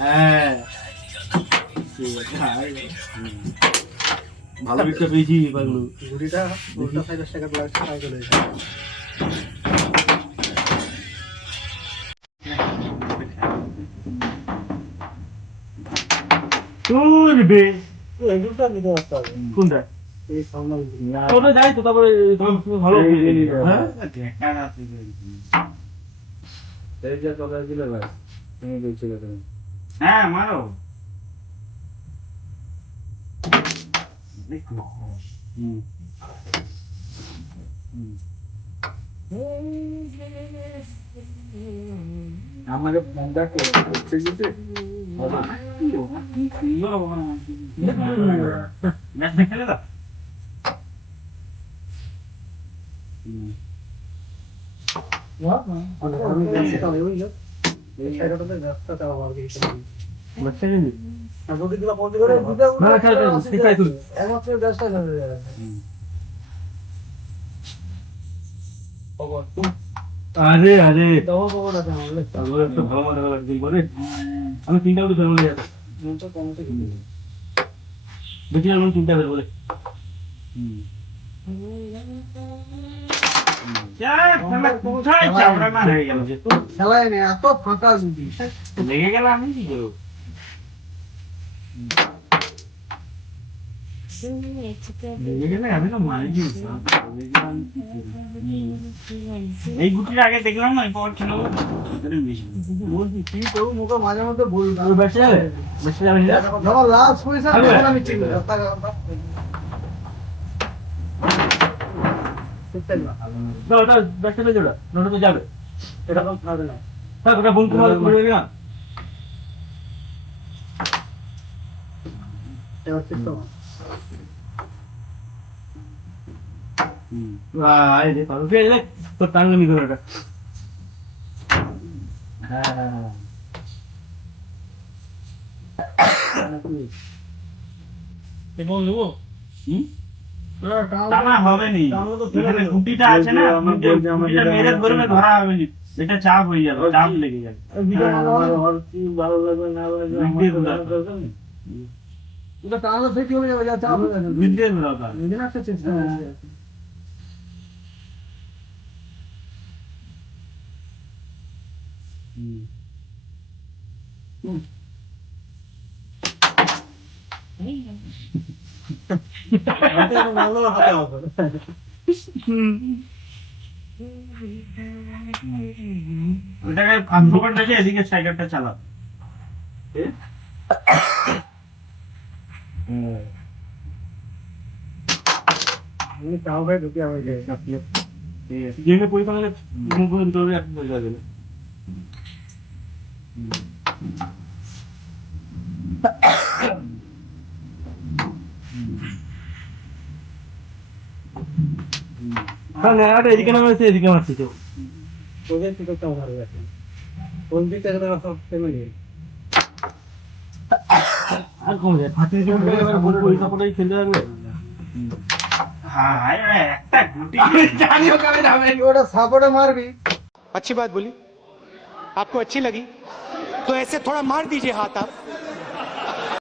হ্যাঁ ভালো একটা পেয়েছি পাগলু। ঘুড়িটা উল্টা সাইডের টাকা লাগছে তাই চলে যায়। করবে এই দুটো নিতে আসতে হবে। কোনটা? এই সামনে ওটা যাই তো, তারপরে ভালো হ্যাঁ এই যে কথা ছিল ভাই তুমি বলছিলে তুমি হ্যাঁ মারো। আমারে ফোনটা করছে যেতে খেলে দাও। আমি ব্যস্ত তাহলে ওই যে এই সাইডটাতে ব্যস্ত তাও আমার কিছু আর যদি দিলা বলতে করে দিতে না খেলে শিখাই তুই। একমাত্র ব্যস্ত হয়ে যাবে খবর আরে আরে দাও খবর আছে আমাদের তাহলে একটা ভালো মাথা লাগবে বলে আমি তিনটা উঠে ফেলবো যাবো মনটা কমতে গেছে দেখি আমি তিনটা ফেলবো বলে খেলায় নেই এত ফাঁকা যদি লেগে গেল আমি কি করবো? লেগে গেলে আমি তো মারি এই গুটির আগে দেখলাম না পর ছিল বলছি তুই তো মুখে মাঝে মধ্যে বলবি বেঁচে যাবে বেঁচে যাবে না? যখন লাস্ট পয়সা তখন আমি চিনি না ওটা বেঁচে যাবে ওটা ওটা তো যাবে এটা তো ছাড়বে না থাক ওটা বন্ধু করে দেবে না। এবার চেষ্টা কর ভাই রে পারু কে রে তো টাঙ্গনি করে ওটা হ্যাঁ এবং নেবো টানা হবে নি এখানে গুটিটা আছে না গুটিটা মেরে ধরবে ধরা হবে নি এটা চাপ হয়ে যাবে চাপ লেগে যাবে আমার কি ভালো লাগবে না লাগবে ওটা টানা থেকে হয়ে যাবে যা চাপ হয়ে যাবে বিদ্যে দরকার নিজে একটা চেষ্টা ভালো হাতে হবে ওটাকে আন্ধ্রকর দেখে এদিকে সাইকেলটা চালাও আমি চাও ভাই ঢুকে আমি যাই যেখানে পরিমাণে মুভমেন্ট করবে এক হয়ে যাবে এদিকে নামাচ্ছে এদিকে মারছি তো তোদের কি করতে ভালো লাগে কোন দিকটা যেন সব ফ্যামিলি আর কম যায় ফাটিয়ে জন্য এবার বল পয়সা পড়াই খেলতে পারবে हां একটা গুটি জানিও কবে যাবে ওটা সাপোর্টে মারবি अच्छी बात बोली आपको अच्छी लगी तो ऐसे थोड़ा मार दीजिए हाथ आप